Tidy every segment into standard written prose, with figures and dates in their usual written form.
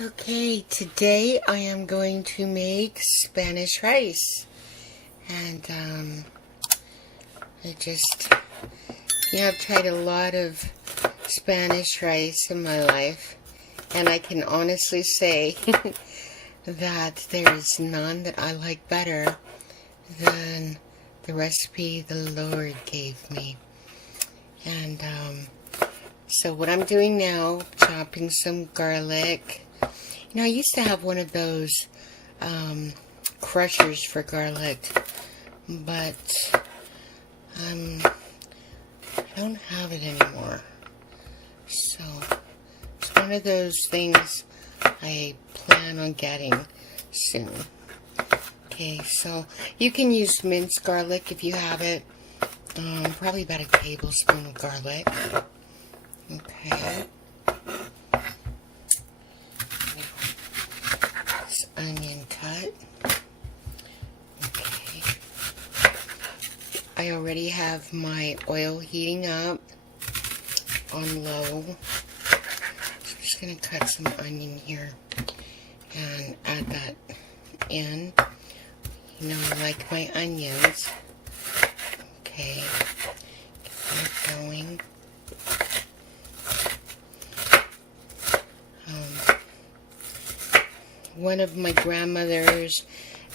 Okay, today I am going to make Spanish rice. And I've tried a lot of Spanish rice in my life. And I can honestly say that there is none that I like better than the recipe the Lord gave me. And so what I'm doing now, chopping some garlic. You know, I used to have one of those crushers for garlic, but I don't have it anymore. So it's one of those things I plan on getting soon. Okay, so you can use minced garlic if you have it. Probably about a tablespoon of garlic. Okay. This onion cut. Okay. I already have my oil heating up on low. So I'm just going to cut some onion here and add that in. You know, I like my onions. Okay. Get that going. One of my grandmothers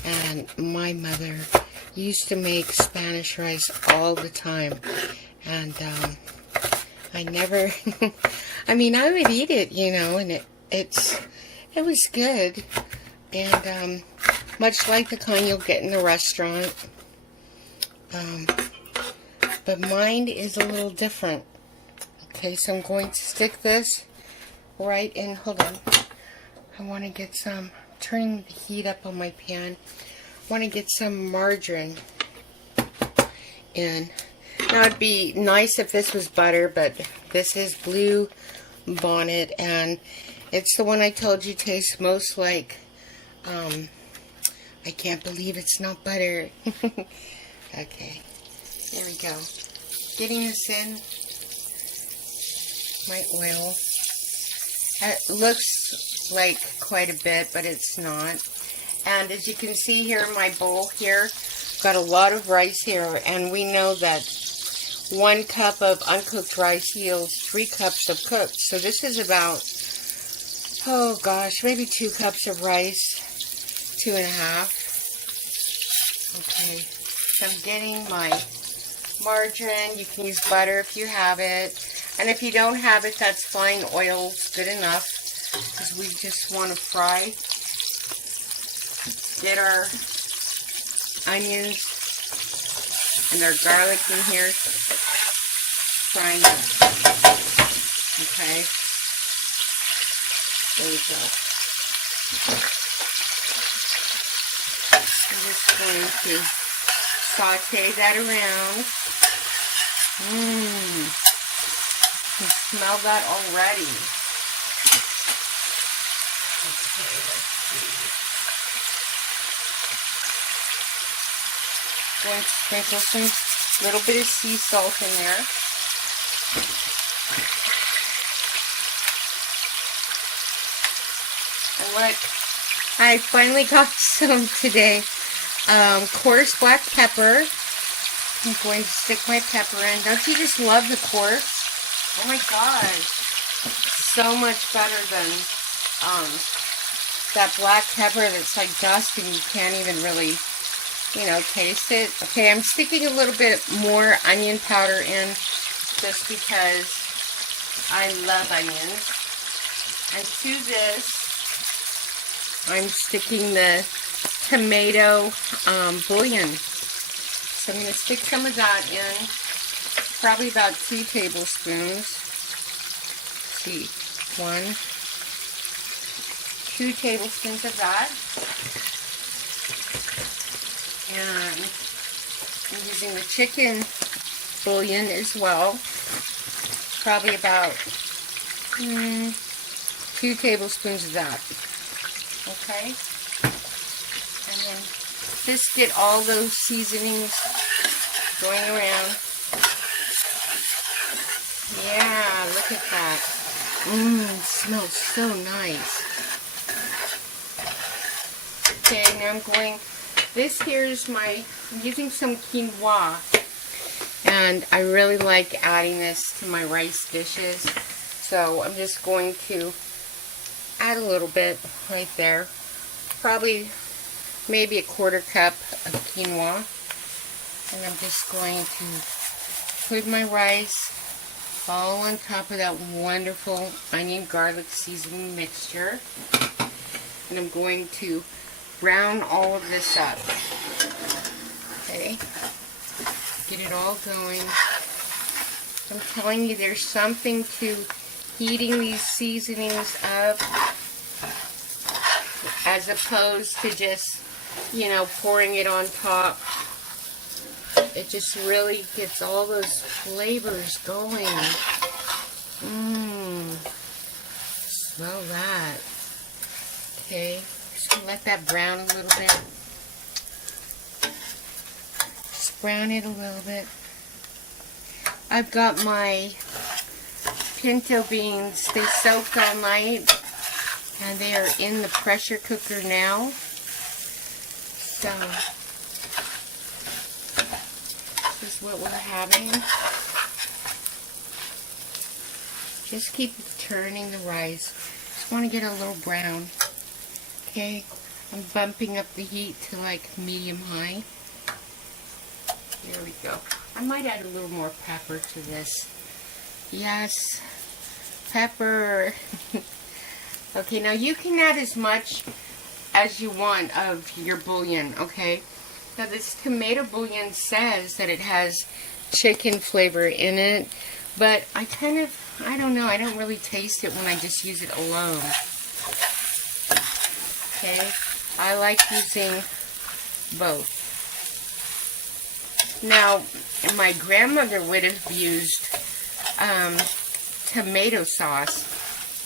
and my mother used to make Spanish rice all the time, and I never I mean, I would eat it, you know, and it was good, and much like the kind you'll get in the restaurant, but mine is a little different. Okay, so I'm going to stick this right in. Hold on. I want to get some, turning the heat up on my pan, I want to get some margarine in. Now it'd be nice if this was butter, but this is Blue Bonnet, and it's the one I told you tastes most like, I can't believe it's not butter. Okay, there we go. Getting this in, my oil. It looks like quite a bit, but it's not. And as you can see here in my bowl here, got a lot of rice here, and we know that 1 cup of uncooked rice yields 3 cups of cooked. So this is about, oh gosh, maybe 2 cups of rice, 2.5. Okay, so I'm getting my margarine. You can use butter if you have it. And if you don't have it, that's fine. Oil's good enough, because we just want to fry. Get our onions and our garlic in here. Frying it. Okay. There we go. I'm just going to saute that around. I can smell that already. Okay, let's see. Going to sprinkle some little bit of sea salt in there. And look, I finally got some today. Coarse black pepper. I'm going to stick my pepper in. Don't you just love the coarse? Oh my gosh, so much better than that black pepper that's like dust and you can't even really, you know, taste it. Okay, I'm sticking a little bit more onion powder in just because I love onions. And to this, I'm sticking the tomato bouillon. So I'm going to stick some of that in. Probably about 2 tablespoons. Let's see, 2 tablespoons of that. And I'm using the chicken bouillon as well. Probably about 2 tablespoons of that. Okay? And then just get all those seasonings going around. Yeah, look at that. It smells so nice. this here is I'm using some quinoa. And I really like adding this to my rice dishes. So I'm just going to add a little bit right there. Probably maybe a 1/4 cup of quinoa. And I'm just going to put my rice all on top of that wonderful onion garlic seasoning mixture. And I'm going to brown all of this up. Okay. Get it all going. I'm telling you, there's something to heating these seasonings up as opposed to just, pouring it on top. It just really gets all those flavors going. Smell that. Okay, just gonna let that brown a little bit. Just brown it a little bit. I've got my pinto beans. They soaked all night and they are in the pressure cooker now. So this is what we're having. Just keep turning the rice. Just want to get a little brown. Okay, I'm bumping up the heat to like medium-high. There we go. I might add a little more pepper to this. Yes, pepper. Okay, now you can add as much as you want of your bouillon, okay? Now this tomato bouillon says that it has chicken flavor in it, but I don't know, I don't really taste it when I just use it alone. Okay, I like using both. Now, my grandmother would have used tomato sauce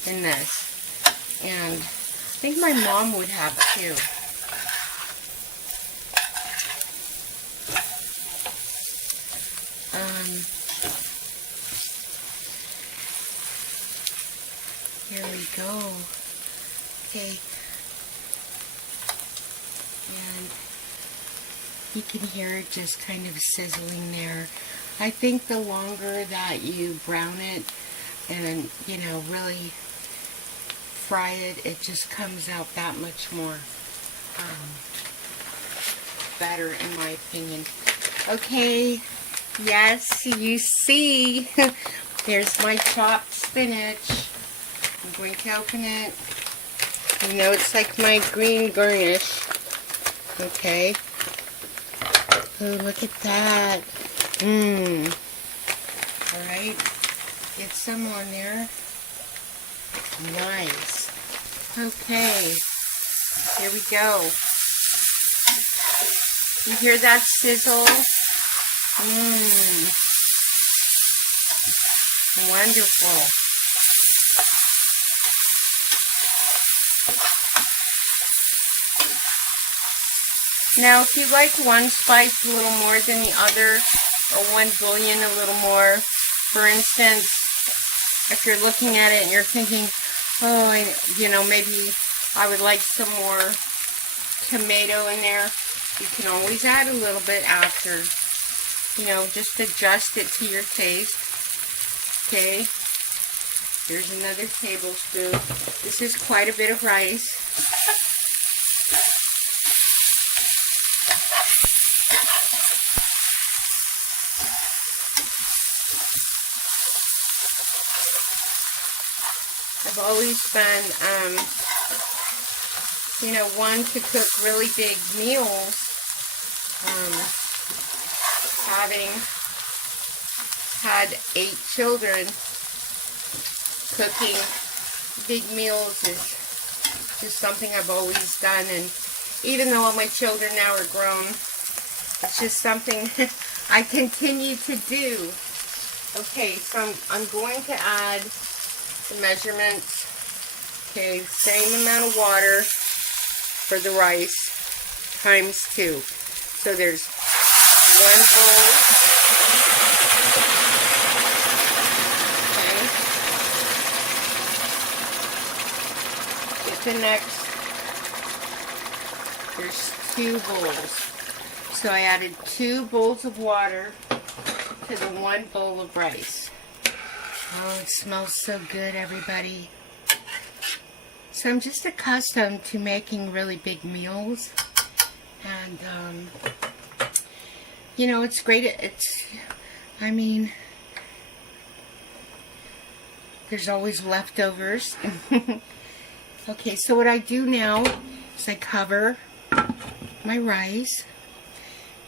in this, and I think my mom would have too. Here we go. Okay. And you can hear it just kind of sizzling there. I think the longer that you brown it and, really fry it, it just comes out that much more better, in my opinion. Okay, yes, you see, there's my chopped spinach. I'm going to open it. It's like my green garnish. Okay. Oh, look at that. Alright. Get some on there. Nice. Okay. Here we go. You hear that sizzle? Wonderful. Now, if you like one spice a little more than the other, or one bouillon a little more, for instance, if you're looking at it and you're thinking, oh, maybe I would like some more tomato in there, you can always add a little bit after. Just adjust it to your taste. Okay. Here's another tablespoon. This is quite a bit of rice. I've always been, one to cook really big meals, having had 8 children, cooking big meals is just something I've always done, and even though all my children now are grown, it's just something I continue to do. Okay, so I'm going to add the measurements. Okay, same amount of water for the rice times 2. So there's 1 bowl. Okay. Get the next There's 2 bowls. So I added 2 bowls of water to the 1 bowl of rice. Oh, it smells so good, everybody. So I'm just accustomed to making really big meals. And, you know, it's great. I mean, there's always leftovers. Okay, so what I do now is I cover my rice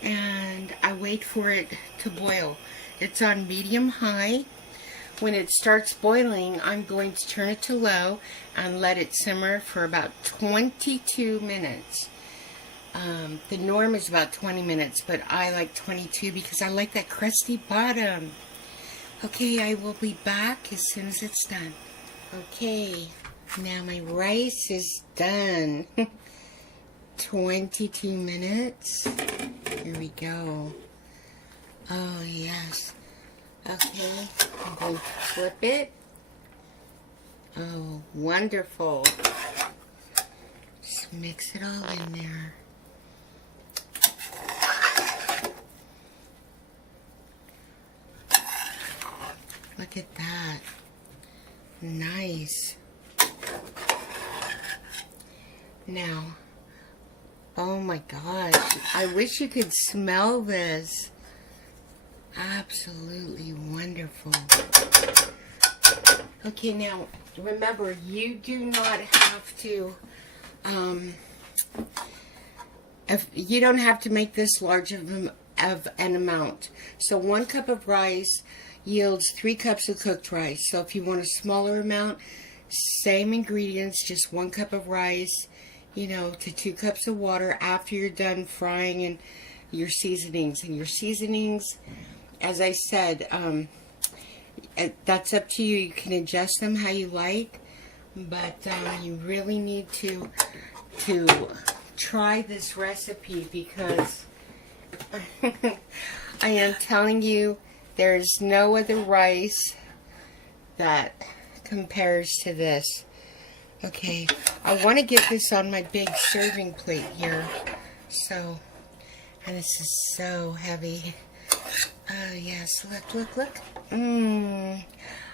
and I wait for it to boil. It's on medium-high. When it starts boiling, I'm going to turn it to low and let it simmer for about 22 minutes. The norm is about 20 minutes, but I like 22 because I like that crusty bottom. Okay, I will be back as soon as it's done. Okay, now my rice is done. 22 minutes. Here we go. Oh, yes. Okay, I'm going to flip it. Oh, wonderful. Just mix it all in there. Look at that. Nice. Now, oh my gosh, I wish you could smell this. Absolutely wonderful. Okay, now remember, you do not have to you don't have to make this large of an amount. So 1 cup of rice yields 3 cups of cooked rice. So if you want a smaller amount, same ingredients, just 1 cup of rice, you know, to 2 cups of water after you're done frying and your seasonings. And your seasonings, as I said, that's up to you. You can adjust them how you like, but you really need to try this recipe because I am telling you, there's no other rice that compares to this. Okay, I want to get this on my big serving plate here. So, and this is so heavy. Oh, yes. Look.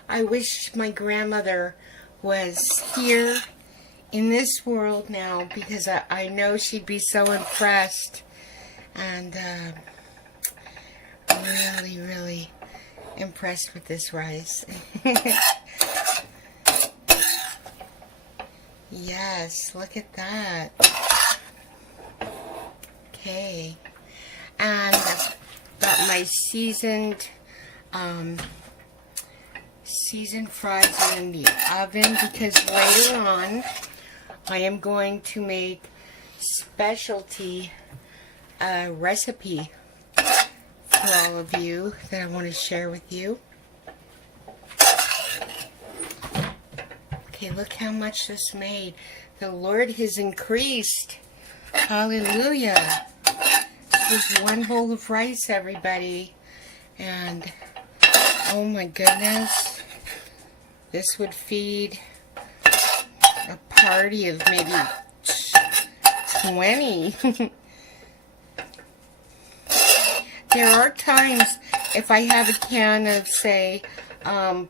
I wish my grandmother was here in this world now because I know she'd be so impressed. And really impressed with this rice. Yes, look at that. Okay. And I've got my seasoned fries in the oven because later on I am going to make specialty recipe for all of you that I want to share with you. Okay, look how much this made. The Lord has increased. Hallelujah. This is 1 bowl of rice, everybody. And, oh my goodness. This would feed a party of maybe 20. There are times, if I have a can of, say,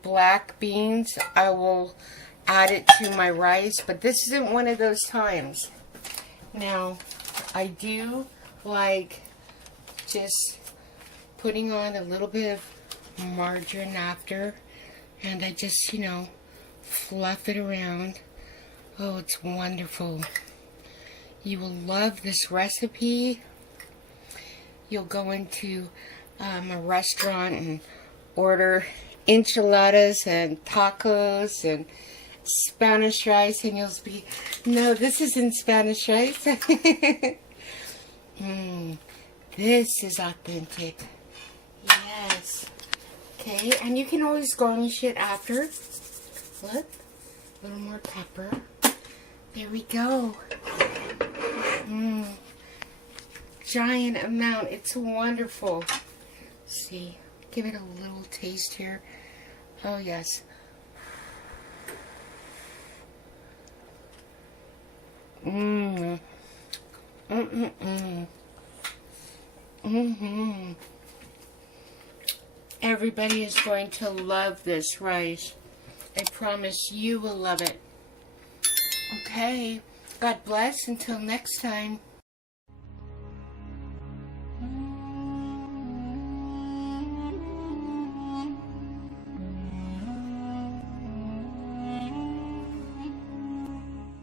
black beans, I will add it to my rice, but this isn't one of those times. Now, I do like just putting on a little bit of margarine after, and I just, you know, fluff it around. Oh, it's wonderful. You will love this recipe. You'll go into a restaurant and order enchiladas and tacos and Spanish rice, and you'll be, no, this isn't Spanish rice. This is authentic. Yes. Okay, and you can always garnish it after. Look, a little more pepper. There we go. Giant amount. It's wonderful. See, give it a little taste here. Oh, yes. Everybody is going to love this rice. I promise you will love it. Okay. God bless. Until next time.